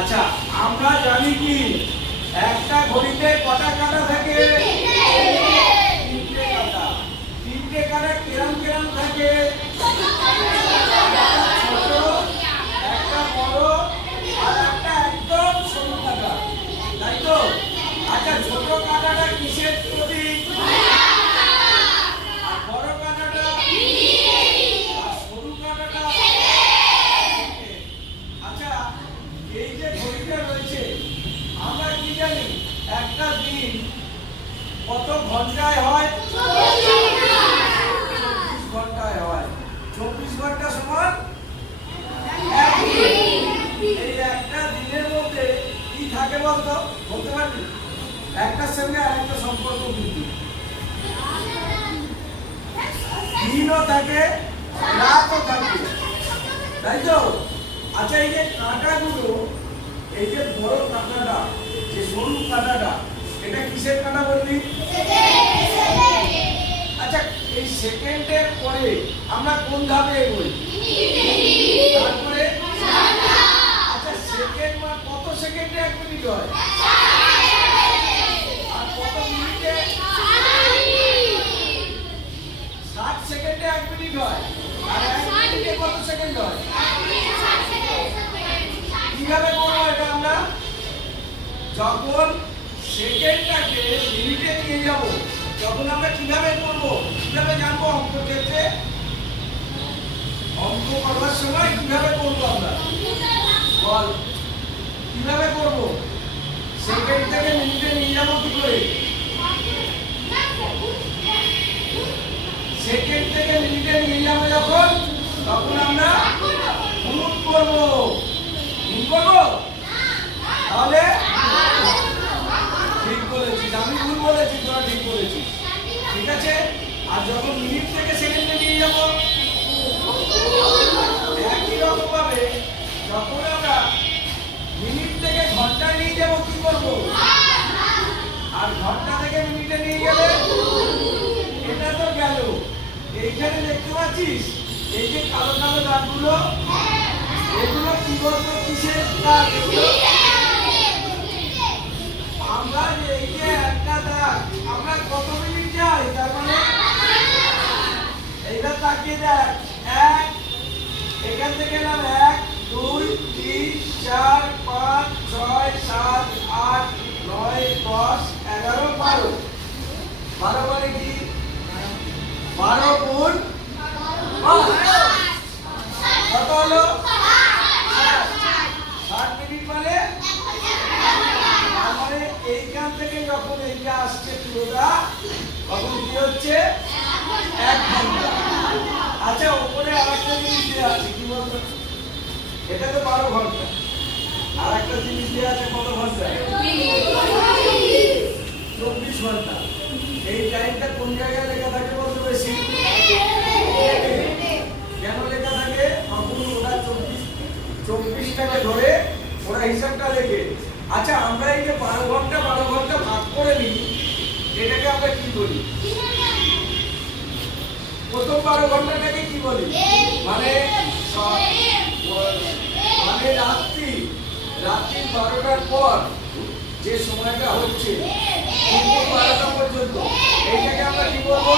আচ্ছা আমরা জানি কি একটা ঘড়িতে কটা কাঁটা থাকে? তিনটে কাঁটা। তিনটে কাঁটা কিরম কিরম থাকে? ছোট, একটা বড় আর একটা একদম সরু কাঁটা, তাই তো? আচ্ছা ছোট কাঁটাটা কিসের প্রতীক? আর বড় কাঁটাটা? আর সরু কাঁটাটা? আচ্ছা এই যে ঘড়িটা রয়েছে আমরা কি জানি একটা দিন কত ঘন্টায় হয়? 24 ঘন্টায় হয়। 24 ঘন্টা সমান এক দিন। এই একটা দিনের মধ্যে কি থাকে বলতো? বলতে পারবি? একটার সঙ্গে আরেকটা সম্পর্ক কিন্তু দিনও থাকে রাতও থাকে, তাই তো? আচ্ছা এই যে কাঁটাগুলো, এই যে বড় কাঁটাটা, যে সরু কাঁটাটা, এটা কিসের কাঁটা বললি? আচ্ছা এই সেকেন্ডের পরে আমরা কোন ধাপে এগোই? তারপরে আচ্ছা সেকেন্ড মানে কত সেকেন্ডে 1 মিনিট হয়? আর কত মিনিটে? 60 সেকেন্ডে 1 মিনিট হয়। আর 1 মিনিটে কত সেকেন্ড হয়? কিভাবে করবো এটা আমরা? যখন সেকেন্ডটাকে মিনিটে নিয়ে যাব তখন আমরা কিভাবে করব? কিভাবে জানবো অঙ্ক ক্ষেত্রে? অঙ্ক করার সময় কিভাবে করবো আমরা? বল কিভাবে করব? সেকেন্ড থেকে মিনিটে নিয়ে যাব কি করে? সেকেন্ড থেকে মিনিটে নিয়ে যাব যখন, তখন আমরা গুণ করব। গুণ করব? তাহলে ঠিক বলেছিস, আমি ভুল বলেছি, তোরা ঠিক বলেছিস। ঠিক আছে। আর যখন মিনিট থেকে সেকেন্ডে নিয়ে যাব একই রকম ভাবে যখন আমরা মিনিট থেকে ঘন্টায় নিয়ে যাব কি করব? আর ঘন্টা থেকে মিনিটে নিয়ে গেলে এটা তো গেল। এইখানে দেখতে পাচ্ছিস এই যে কালো কালো দাগগুলো, এগুলো কি বলতো? কিসের দাগ এগুলো? আমরা এই যে একটা দাগ আমরা কত মিনিট যাই? তার মানে এইটা তাকিয়ে দেখ, 1 এখান থেকে গেলাম 1 2 3 4 5 6 7 8 9 10 11 12 12 মানে কি? 12 গুণ 5 কত হলো? 60 মিনিট মানে এইখান থেকে যখন এইটা আসছে পুরোটা তখন কি হচ্ছে? 1 ঘন্টা। আচ্ছা উপরে আরেকটা জিনিস দেওয়া আছে, কি বলতো? এটা তো 12 ঘন্টা। আর একটা জিনিস দেওয়া আছে কত ঘন্টা? 24 ঘন্টা। এই টাইমটা কোন জায়গায় লেখা থাকে বলতো? বেশি কেন লেখা থাকে? তখন ওরা 24টাকে ধরে ওরা হিসাবটা লেখে। আচ্ছা আমরা এই যে 12 ঘন্টা ভাগ করে নিই, এটাকে আমরা কি বলি? প্রথম 12 ঘন্টাটাকে কি বলি? মানে রাত্রি 12টার পর যে সময়টা হচ্ছে 12টা পর্যন্ত, এইটাকে আমরা কি বলবো?